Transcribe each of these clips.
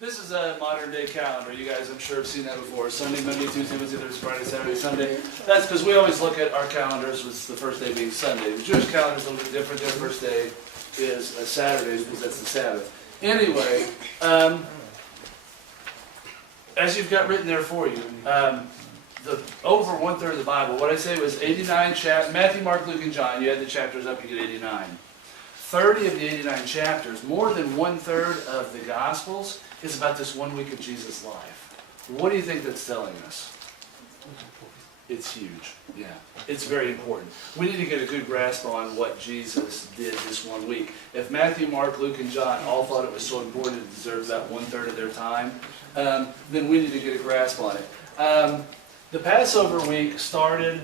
This is a modern day calendar. You guys, I'm sure, have seen that before. Sunday, Monday, Tuesday, Wednesday, Thursday, Friday, Saturday, Sunday. That's because we always look at our calendars with the first day being Sunday. The Jewish calendar is a little bit different. Their first day is a Saturday because that's the Sabbath. Anyway, as you've got written there for you, over 1/3 of the Bible, what I say was 89 chapters. Matthew, Mark, Luke, and John. You add the chapters up, you get 89. 30 of the 89 chapters, more than 1/3 of the Gospels, is about this 1 week of Jesus' life. What do you think that's telling us? It's huge. Yeah, it's very important. We need to get a good grasp on what Jesus did this 1 week. If Matthew, Mark, Luke, and John all thought it was so important it deserves about 1/3 of their time, then we need to get a grasp on it. The Passover week started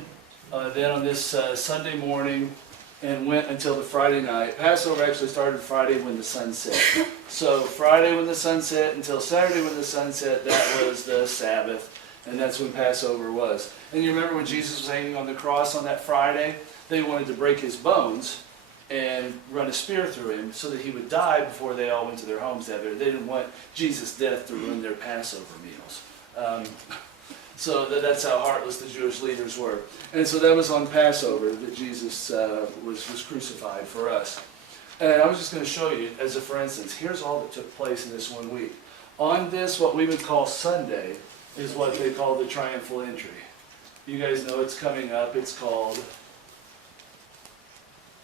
then on this Sunday morning and went until the Friday night. Passover actually started Friday when the sun set. So Friday when the sun set until Saturday when the sun set, that was the Sabbath. And that's when Passover was. And you remember when Jesus was hanging on the cross on that Friday? They wanted to break his bones and run a spear through him so that he would die before they all went to their homes that day. They didn't want Jesus' death to ruin their Passover meals. So that's how heartless the Jewish leaders were. And so that was on Passover that Jesus was crucified for us. And I was just going to show you, as a for instance, here's all that took place in this 1 week. On this, what we would call Sunday, is what they call the triumphal entry. You guys know it's coming up. It's called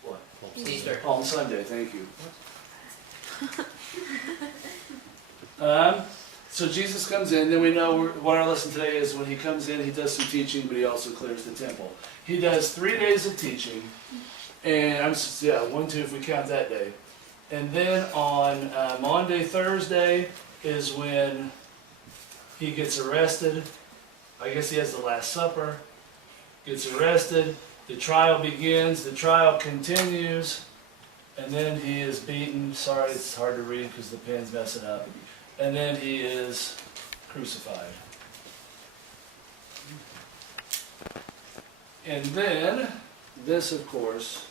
what? Easter. Palm Sunday, thank you. So Jesus comes in, then we know what our lesson today is. When he comes in, he does some teaching, but he also clears the temple. He does 3 days of teaching, and 1, 2 if we count that day. And then on Maundy, Thursday is when he gets arrested. I guess he has the Last Supper. Gets arrested. The trial begins. The trial continues. And then he is beaten. Sorry, it's hard to read because the pen's messing up. And then he is crucified. And then, this of course,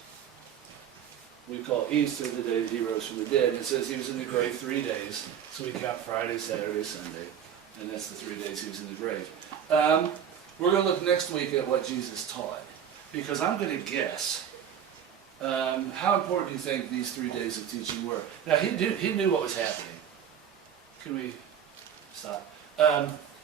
we call Easter, the day that he rose from the dead. It says he was in the grave 3 days. So we count Friday, Saturday, Sunday. And that's the 3 days he was in the grave. We're going to look next week at what Jesus taught. Because I'm going to guess, how important do you think these 3 days of teaching were? Now, he knew what was happening. Can we stop?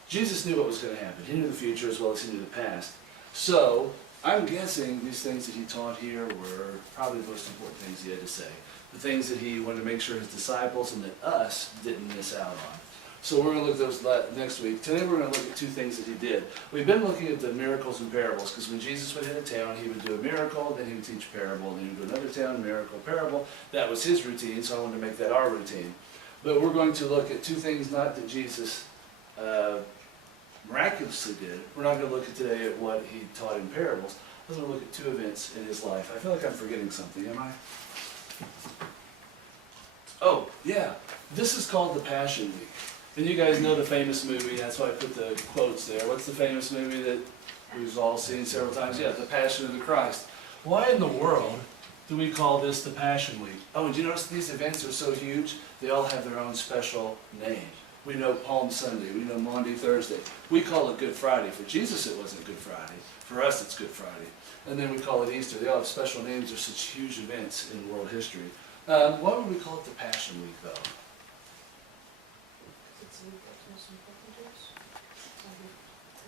Jesus knew what was going to happen. He knew the future as well as he knew the past. So, I'm guessing these things that he taught here were probably the most important things he had to say. The things that he wanted to make sure his disciples and that us didn't miss out on. So we're going to look at those next week. Today we're going to look at 2 things that he did. We've been looking at the miracles and parables, because when Jesus went into town, he would do a miracle, then he would teach a parable, then he would go to another town, miracle, parable. That was his routine, so I wanted to make that our routine. But we're going to look at 2 things not that Jesus miraculously did. We're not going to look at today at what he taught in parables. We're going to look at 2 events in his life. I feel like I'm forgetting something, am I? Oh, yeah. This is called the Passion Week. And you guys know the famous movie, that's why I put the quotes there. What's the famous movie that we've all seen several times? Yeah, The Passion of the Christ. Why in the world do we call this the Passion Week? Oh, and do you notice these events are so huge? They all have their own special name. We know Palm Sunday, we know Maundy, Thursday. We call it Good Friday. For Jesus it wasn't Good Friday. For us it's Good Friday. And then we call it Easter. They all have special names. They're such huge events in world history. Why would we call it the Passion Week, though?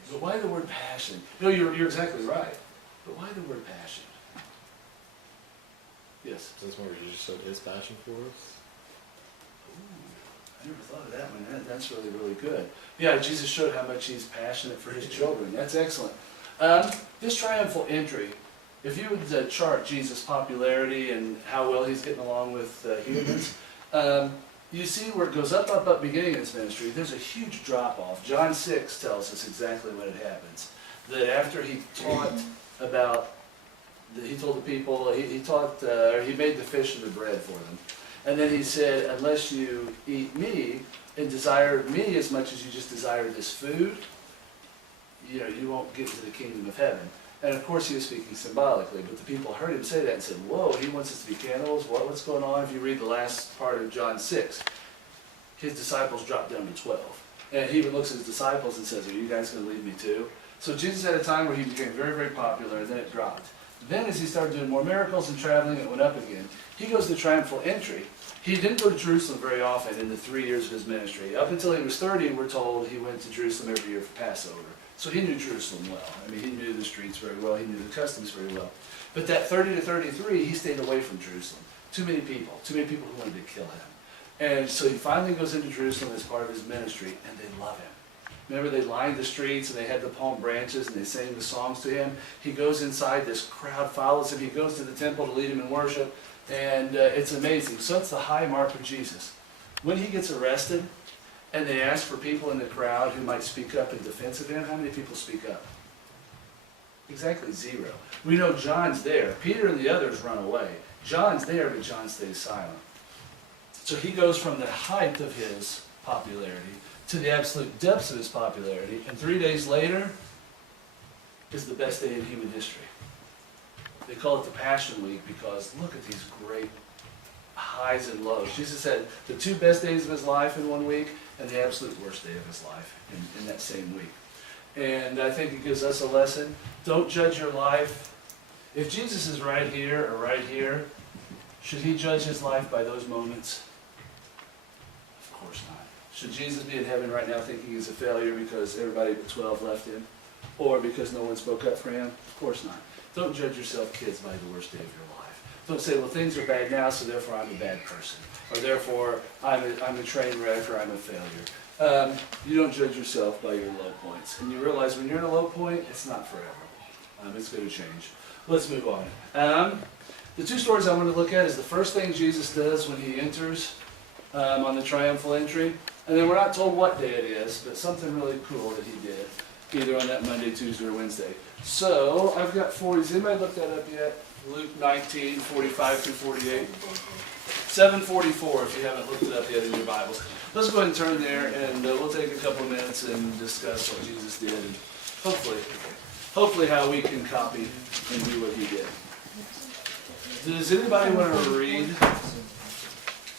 But why the word passion? No, you're exactly right. But why the word passion? Yes? So that's where Jesus showed his passion for us? Ooh, I never thought of that one. That's really, really good. Yeah, Jesus showed how much he's passionate for his children. That's excellent. This triumphal entry, if you would chart Jesus' popularity and how well he's getting along with humans, you see where it goes up, beginning of his ministry, there's a huge drop-off. John 6 tells us exactly what it happens. That after he taught about, he told the people, he taught, he made the fish and the bread for them. And then he said, unless you eat me and desire me as much as you just desire this food, you won't get to the kingdom of heaven. And of course he was speaking symbolically, but the people heard him say that and said, whoa, he wants us to be cannibals? What's going on? If you read the last part of John 6. his disciples dropped down to 12. And he even looks at his disciples and says, are you guys going to leave me too? So Jesus had a time where he became very, very popular, and then it dropped. Then as he started doing more miracles and traveling, it went up again. He goes to triumphal entry. He didn't go to Jerusalem very often in the 3 years of his ministry. Up until he was 30, we're told he went to Jerusalem every year for Passover. So he knew Jerusalem well. I mean, he knew the streets very well. He knew the customs very well. But that 30 to 33, he stayed away from Jerusalem. Too many people who wanted to kill him. And so he finally goes into Jerusalem as part of his ministry, and they love him. Remember, they lined the streets, and they had the palm branches, and they sang the songs to him. He goes inside, this crowd follows him. He goes to the temple to lead him in worship, and it's amazing. So it's the high mark of Jesus. When he gets arrested, and they ask for people in the crowd who might speak up in defense of him, how many people speak up? Exactly 0. We know John's there. Peter and the others run away. John's there, but John stays silent. So he goes from the height of his popularity to the absolute depths of his popularity, and 3 days later is the best day in human history. They call it the Passion Week because look at these great highs and lows. Jesus had the 2 best days of his life in 1 week and the absolute worst day of his life in that same week. And I think it gives us a lesson. Don't judge your life. If Jesus is right here or right here, should he judge his life by those moments? Of course not. Should Jesus be in heaven right now thinking he's a failure because everybody but 12 left him? Or because no one spoke up for him? Of course not. Don't judge yourself, kids, by the worst day of your life. Don't say, well, things are bad now, so therefore I'm a bad person. Or therefore I'm a train wreck or I'm a failure. You don't judge yourself by your low points. And you realize when you're in a low point, it's not forever. It's going to change. Let's move on. The 2 stories I want to look at is the first thing Jesus does when he enters on the triumphal entry. And then we're not told what day it is, but something really cool that he did, either on that Monday, Tuesday, or Wednesday. So I've got 40. Has anybody looked that up yet? Luke 19, 45 through 48. 744 if you haven't looked it up yet in your Bibles. Let's go ahead and turn there, and we'll take a couple of minutes and discuss what Jesus did, and hopefully how we can copy and do what he did. Does anybody want to read?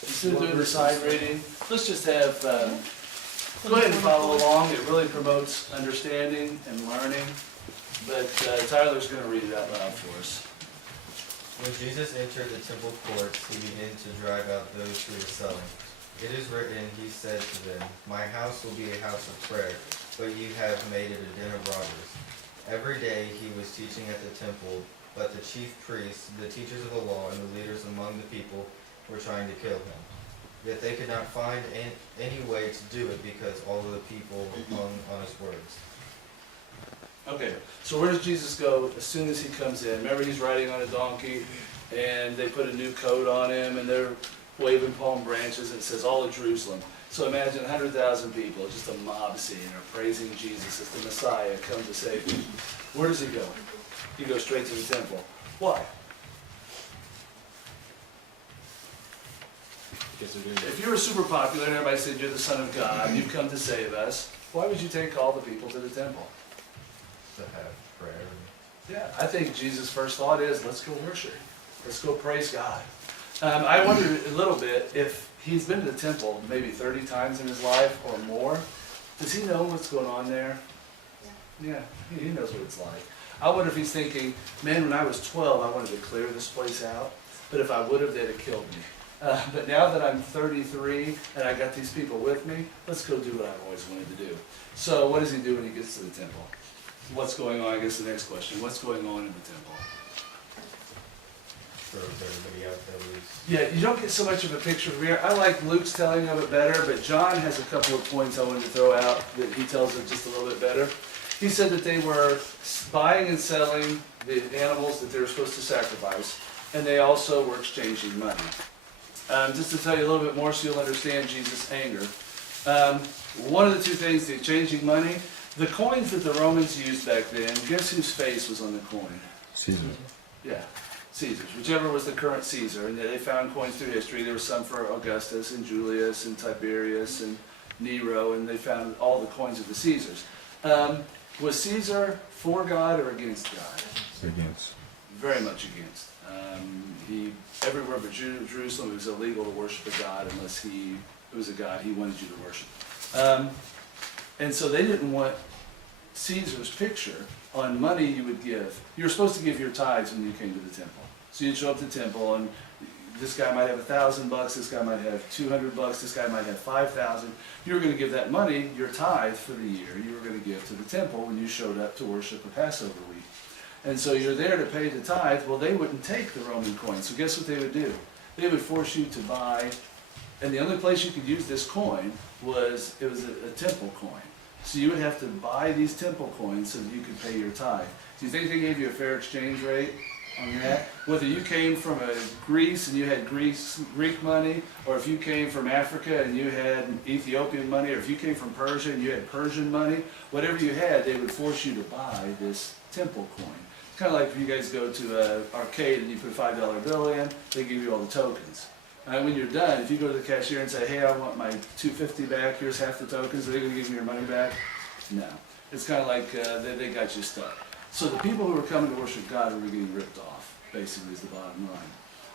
Instead of doing the side reading, let's just have, go ahead and follow along. It really promotes understanding and learning. But Tyler's going to read it out loud for us. When Jesus entered the temple courts, he began to drive out those who were selling. It is written, he said to them, my house will be a house of prayer, but you have made it a den of robbers. Every day he was teaching at the temple, but the chief priests, the teachers of the law, and the leaders among the people were trying to kill him. Yet they could not find any way to do it because all of the people hung on his words. Okay, so where does Jesus go as soon as he comes in? Remember, he's riding on a donkey, and they put a new coat on him, and they're waving palm branches, and it says all of Jerusalem. So imagine 100,000 people, just a mob scene, are praising Jesus as the Messiah come to save them. Where does he go? He goes straight to the temple. Why? If you were super popular and everybody said you're the Son of God, you've come to save us, why would you take all the people to the temple? To have prayer. Yeah, I think Jesus' first thought is, let's go worship. Let's go praise God. I wonder a little bit if he's been to the temple maybe 30 times in his life or more. Does he know what's going on there? Yeah, he knows what it's like. I wonder if he's thinking, man, when I was 12, I wanted to clear this place out. But if I would have, they'd have killed me. But now that I'm 33 and I got these people with me, let's go do what I've always wanted to do. So what does he do when he gets to the temple? What's going on? I guess the next question. What's going on in the temple? Throws everybody out that was... Yeah, you don't get so much of a picture of here. I like Luke's telling of it better, but John has a couple of points I wanted to throw out that he tells it just a little bit better. He said that they were buying and selling the animals that they were supposed to sacrifice, and they also were exchanging money. Just to tell you a little bit more so you'll understand Jesus' anger. One of the 2 things, the exchanging money, the coins that the Romans used back then, guess whose face was on the coin? Caesar. Yeah, Caesar's, whichever was the current Caesar. And they found coins through history. There were some for Augustus and Julius and Tiberius and Nero, and they found all the coins of the Caesars. Was Caesar for God or against God? Against. Very much against. Everywhere but Jerusalem, it was illegal to worship a god unless he It was a god he wanted you to worship. And so they didn't want Caesar's picture on money you would give. You were supposed to give your tithes when you came to the temple. So you'd show up to the temple, and this guy might have $1,000, this guy might have $200, this guy might have 5,000. You were going to give that money, your tithe for the year, you were going to give to the temple when you showed up to worship a Passover week. And so you're there to pay the tithe. Well, they wouldn't take the Roman coin. So guess what they would do? They would force you to buy, and the only place you could use this coin was, it was a temple coin. So you would have to buy these temple coins so that you could pay your tithe. Do you think they gave you a fair exchange rate on that? Whether you came from Greece and you had Greek money, or if you came from Africa and you had Ethiopian money, or if you came from Persia and you had Persian money, whatever you had, they would force you to buy this temple coin. It's kind of like if you guys go to an arcade and you put a $5 bill in, they give you all the tokens. And when you're done, if you go to the cashier and say, hey, I want my $2.50 back, here's half the tokens, are they going to give me your money back? No. It's kind of like they got you stuck. So the people who were coming to worship God were getting ripped off, basically, is the bottom line.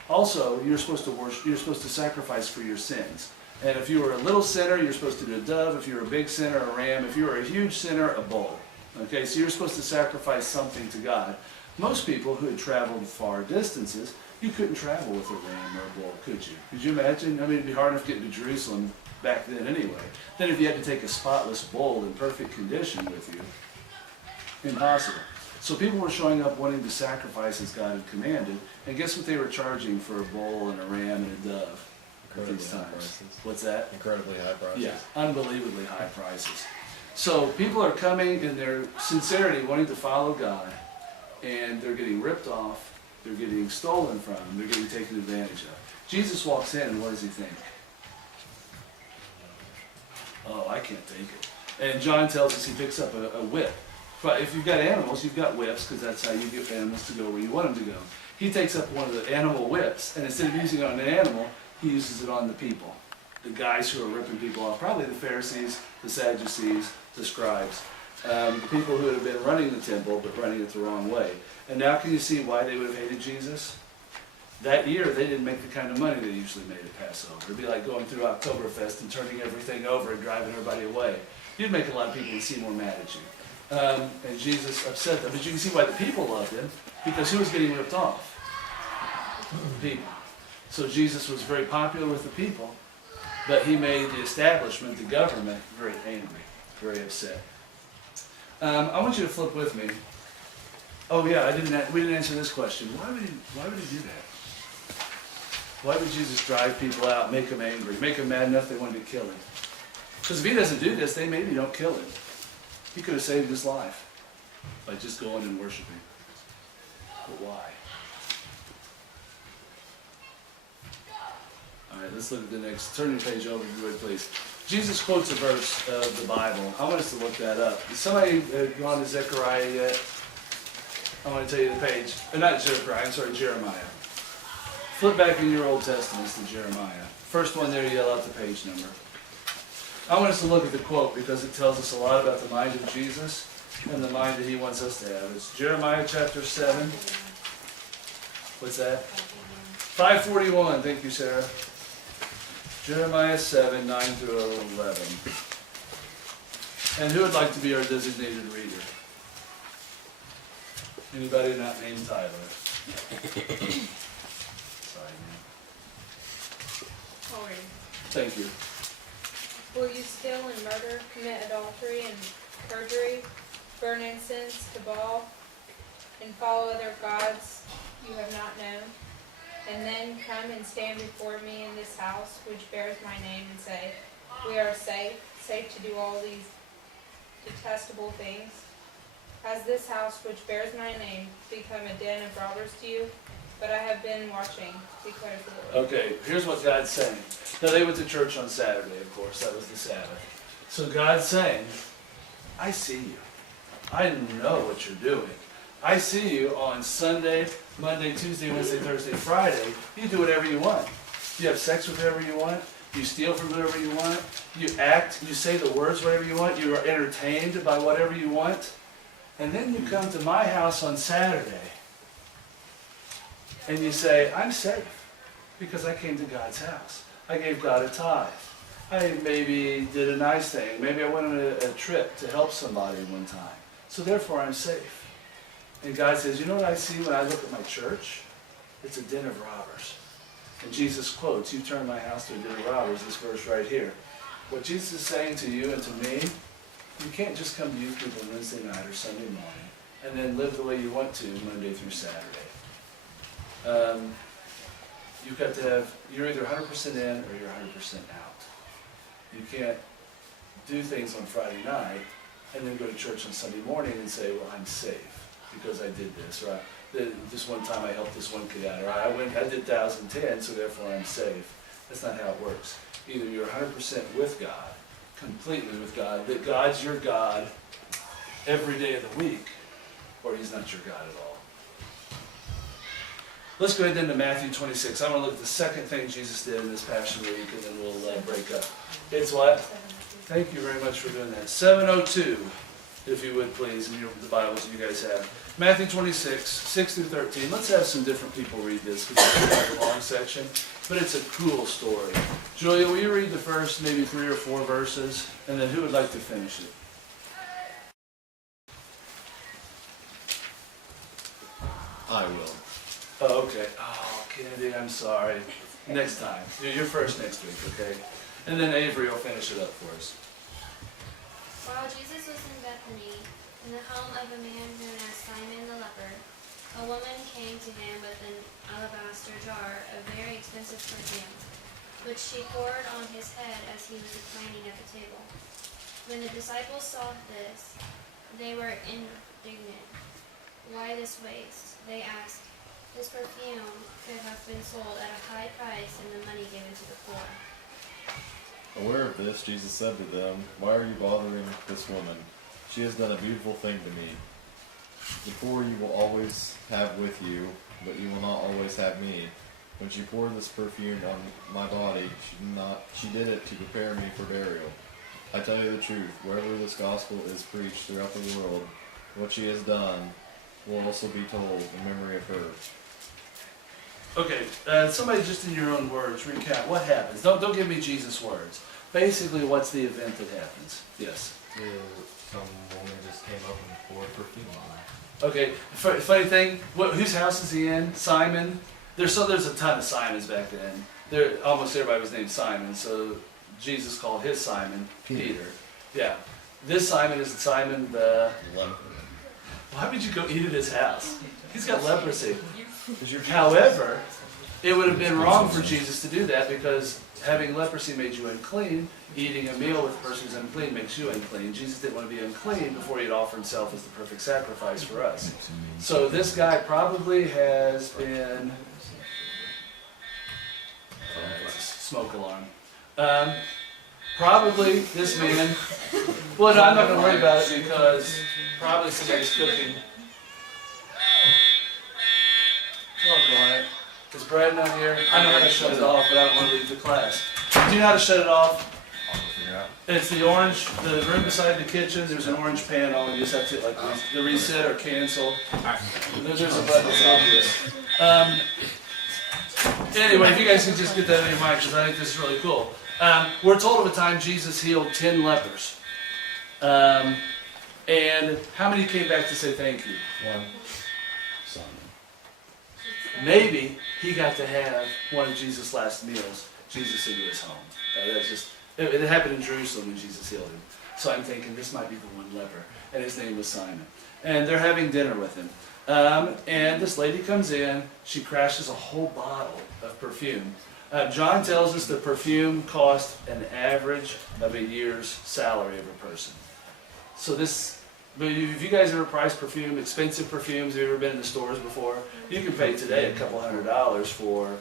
Also, you're supposed to sacrifice for your sins. And if you were a little sinner, you're supposed to do a dove. If you were a big sinner, a ram. If you were a huge sinner, a bull. Okay, so you're supposed to sacrifice something to God. Most people who had traveled far distances, you couldn't travel with a ram or a bull, could you? Could you imagine? I mean, it'd be hard enough getting to Jerusalem back then anyway. Then if you had to take a spotless bull in perfect condition with you, impossible. So people were showing up wanting to sacrifice as God had commanded, and guess what they were charging for a bull and a ram and a dove at these times? What's that? Incredibly high prices. Yeah, unbelievably high prices. So people are coming in their sincerity wanting to follow God, and they're getting ripped off, they're getting stolen from, they're getting taken advantage of. Jesus walks in, and what does he think? Oh, I can't take it. And John tells us he picks up a whip. But if you've got animals, you've got whips, because that's how you get animals to go where you want them to go. He takes up one of the animal whips, and instead of using it on an animal, he uses it on the people. The guys who are ripping people off, probably the Pharisees, the Sadducees, the scribes. The people who had been running the temple, but running it the wrong way. And now can you see why they would have hated Jesus? That year, they didn't make the kind of money they usually made at Passover. It'd be like going through Oktoberfest and turning everything over and driving everybody away. You'd make a lot of people in Seymour mad at you. And Jesus upset them. But you can see why the people loved him, because who was getting ripped off? People. So Jesus was very popular with the people, but he made the establishment, the government, very angry, very upset. I want you to flip with me. Oh yeah, we didn't answer this question. Why would he do that? Why would Jesus drive people out, make them angry, make them mad enough they wanted to kill him? Because if he doesn't do this, they maybe don't kill him. He could have saved his life by just going and worshiping. But why? All right, let's look at the next. Turn your page over, if you would, please. Jesus quotes a verse of the Bible. I want us to look that up. Has somebody gone to Zechariah yet? I want to tell you the page. Not Zechariah, I'm sorry, Jeremiah. Flip back in your Old Testaments to Jeremiah. First one there, yell out the page number. I want us to look at the quote because it tells us a lot about the mind of Jesus and the mind that he wants us to have. It's Jeremiah chapter 7. What's that? 541. Thank you, Sarah. Jeremiah 7, 9 through 11. And who would like to be our designated reader? Anybody not named Tyler? Sorry, man. I'll read. Thank you. Will you steal and murder, commit adultery and perjury, burn incense to Baal, and follow other gods you have not known? And then come and stand before me in this house which bears my name and say, we are safe to do all these detestable things? Has this house which bears my name become a den of robbers to you? But I have been watching, declares the Lord. Okay, here's what God's saying. Now they went to church on Saturday, of course, that was the Sabbath. So God's saying, I see you. I know what you're doing. I see you on Sunday, Monday, Tuesday, Wednesday, Thursday, Friday. You do whatever you want. You have sex with whoever you want. You steal from whoever you want. You act, you say the words whatever you want. You are entertained by whatever you want. And then you come to my house on Saturday and you say, I'm safe because I came to God's house. I gave God a tithe. I maybe did a nice thing. Maybe I went on a trip to help somebody one time. So therefore I'm safe. And God says, you know what I see when I look at my church? It's a den of robbers. And Jesus quotes, you turn my house to a den of robbers, this verse right here. What Jesus is saying to you and to me, you can't just come to youth group on Wednesday night or Sunday morning and then live the way you want to Monday through Saturday. You've got to have, you're either 100% in or you're 100% out. You can't do things on Friday night and then go to church on Sunday morning and say, well, I'm safe because I did this, or this one time I helped this one kid out, or I did 1,010, so therefore I'm safe. That's not how it works. Either you're 100% with God, completely with God, that God's your God every day of the week, or He's not your God at all. Let's go ahead then to Matthew 26. I'm going to look at the second thing Jesus did in this Passion Week, and then we'll break up. It's what? Thank you very much for doing that. 7:02, if you would please, in the Bibles you guys have. Matthew 26, 6 through 13. Let's have some different people read this, because it's a long section, but it's a cool story. Julia, will you read the first maybe 3 or 4 verses, and then who would like to finish it? I will. Oh, okay. Oh, Kennedy, I'm sorry. Next time. You're first next week, okay? And then Avery will finish it up for us. While Jesus was in Bethany, in the home of a man known as Simon the leper, a woman came to him with an alabaster jar of very expensive perfume, which she poured on his head as he was reclining at the table. When the disciples saw this, they were indignant. Why this waste? They asked. This perfume could have been sold at a high price and the money given to the poor. Aware of this, Jesus said to them, why are you bothering this woman? She has done a beautiful thing to me. The poor you will always have with you, but you will not always have me. When she poured this perfume on my body, she did it to prepare me for burial. I tell you the truth, wherever this gospel is preached throughout the world, what she has done will also be told in memory of her. Okay, somebody just in your own words, recount what happens. Don't give me Jesus' words. Basically, what's the event that happens? Yes. Some woman just came up and poured perfume on her. Okay, funny thing, whose house is he in? Simon? There's a ton of Simons back then. Almost everybody was named Simon, so Jesus called his Simon Peter. Yeah. This Simon is Simon the... Why would you go eat at his house? He's got leprosy. However, it would have been wrong for Jesus to do that because having leprosy made you unclean. Eating a meal with a person who's unclean makes you unclean. Jesus didn't want to be unclean before he'd offer himself as the perfect sacrifice for us. So this guy probably has been... it's a smoke alarm. Probably this man... Well, no, I'm not going to worry about it because probably somebody's cooking. Come on, is Brad not here? I know how to shut it off, but I don't want to leave the class. Do you know how to shut it off? It's the orange, the room beside the kitchen, there's an orange panel, and you just have to like the reset or cancel. There's a button that's obvious. Anyway, if you guys can just get that in your mind, because I think this is really cool. We're told of a time Jesus healed 10 lepers. And how many came back to say thank you? One. Maybe he got to have one of Jesus' last meals, Jesus into his home. It happened in Jerusalem when Jesus healed him. So I'm thinking this might be the one leper. And his name was Simon. And they're having dinner with him. And this lady comes in. She crashes a whole bottle of perfume. John tells us the perfume cost an average of a year's salary of a person. So this... But if you guys ever priced perfume, expensive perfumes, have you ever been in the stores before? You can pay today a couple $100 for,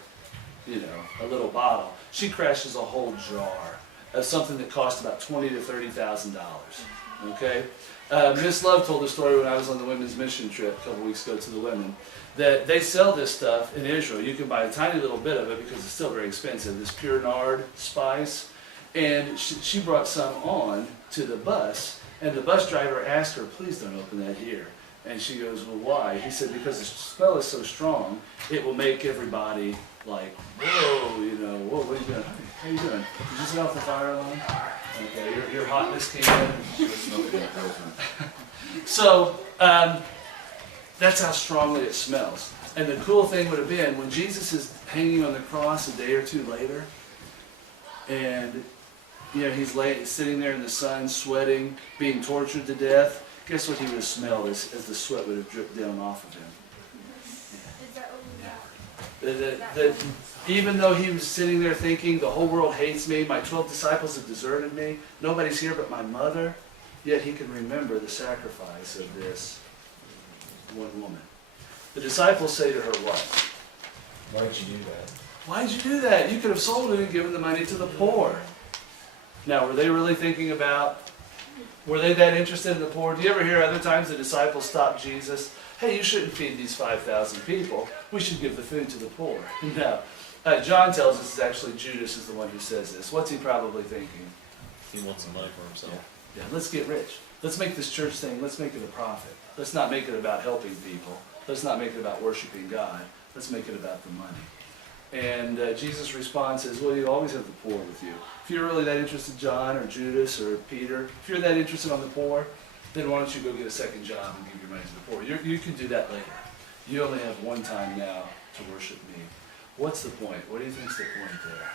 a little bottle. She crashes a whole jar of something that cost about $20,000 to $30,000. Okay? Miss Love told the story when I was on the women's mission trip a couple weeks ago to the women, that they sell this stuff in Israel. You can buy a tiny little bit of it because it's still very expensive, this pure nard spice. And she brought some on to the bus. And the bus driver asked her, please don't open that here. And she goes, well, why? He said, because the smell is so strong, it will make everybody like, whoa, whoa, what are you doing? How you doing? Did you set off the fire alarm? Okay, your hotness came in. So, that's how strongly it smells. And the cool thing would have been, when Jesus is hanging on the cross a day or two later, and he's sitting there in the sun, sweating, being tortured to death, guess what he would have smelled as the sweat would have dripped down off of him? That even though he was sitting there thinking, the whole world hates me, my 12 disciples have deserted me, nobody's here but my mother, yet he can remember the sacrifice of this one woman. The disciples say to her what? Why did you do that? Why did you do that? You could have sold it and given the money to the poor. Now, were they really thinking about, were they that interested in the poor? Do you ever hear other times the disciples stop Jesus? Hey, you shouldn't feed these 5,000 people. We should give the food to the poor. No. John tells us it's actually Judas is the one who says this. What's he probably thinking? He wants some money for himself. Yeah, let's get rich. Let's make this church thing, let's make it a profit. Let's not make it about helping people. Let's not make it about worshiping God. Let's make it about the money. And Jesus' response is, well, you always have the poor with you. If you're really that interested, John or Judas or Peter, if you're that interested on the poor, then why don't you go get a second job and give your money to the poor? You can do that later. You only have one time now to worship me. What's the point? What do you think's the point there?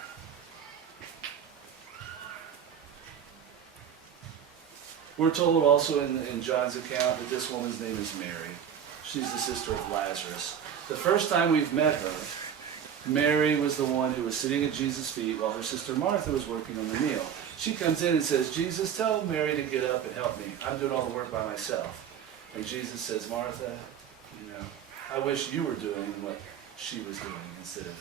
We're told also in John's account that this woman's name is Mary. She's the sister of Lazarus. The first time we've met her, Mary was the one who was sitting at Jesus' feet while her sister Martha was working on the meal. She comes in and says, Jesus, tell Mary to get up and help me. I'm doing all the work by myself. And Jesus says, Martha, I wish you were doing what she was doing instead of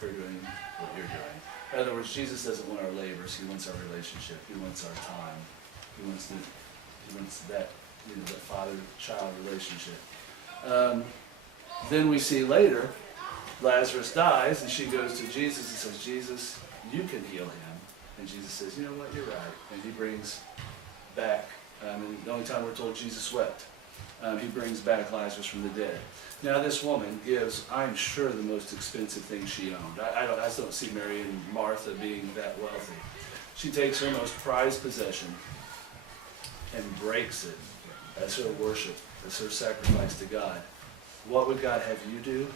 her doing what you're doing. In other words, Jesus doesn't want our labors. He wants our relationship. He wants our time. He wants that, that father-child relationship. Then we see later, Lazarus dies, and she goes to Jesus and says, Jesus, you can heal him. And Jesus says, you know what, you're right. And he brings back, and the only time we're told Jesus wept, he brings back Lazarus from the dead. Now this woman gives, I'm sure, the most expensive thing she owned. I don't see Mary and Martha being that wealthy. She takes her most prized possession and breaks it as her worship, as her sacrifice to God. What would God have you do?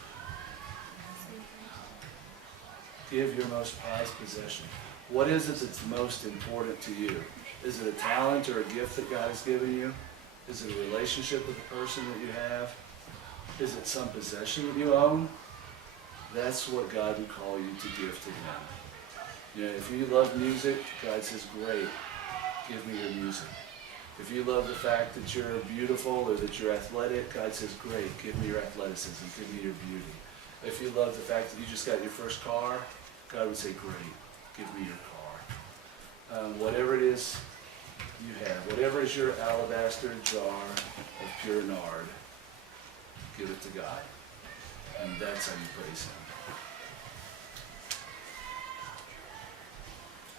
Give your most prized possession. What is it that's most important to you? Is it a talent or a gift that God has given you? Is it a relationship with a person that you have? Is it some possession that you own? That's what God would call you to give to Him. If you love music, God says, great, give me your music. If you love the fact that you're beautiful or that you're athletic, God says, great, give me your athleticism, give me your beauty. If you love the fact that you just got your first car, God would say, great, give me your car. Whatever it is you have, whatever is your alabaster jar of pure nard, give it to God. And that's how you praise Him.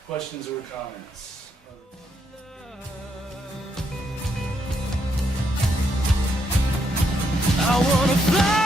Questions or comments? I wanna fly.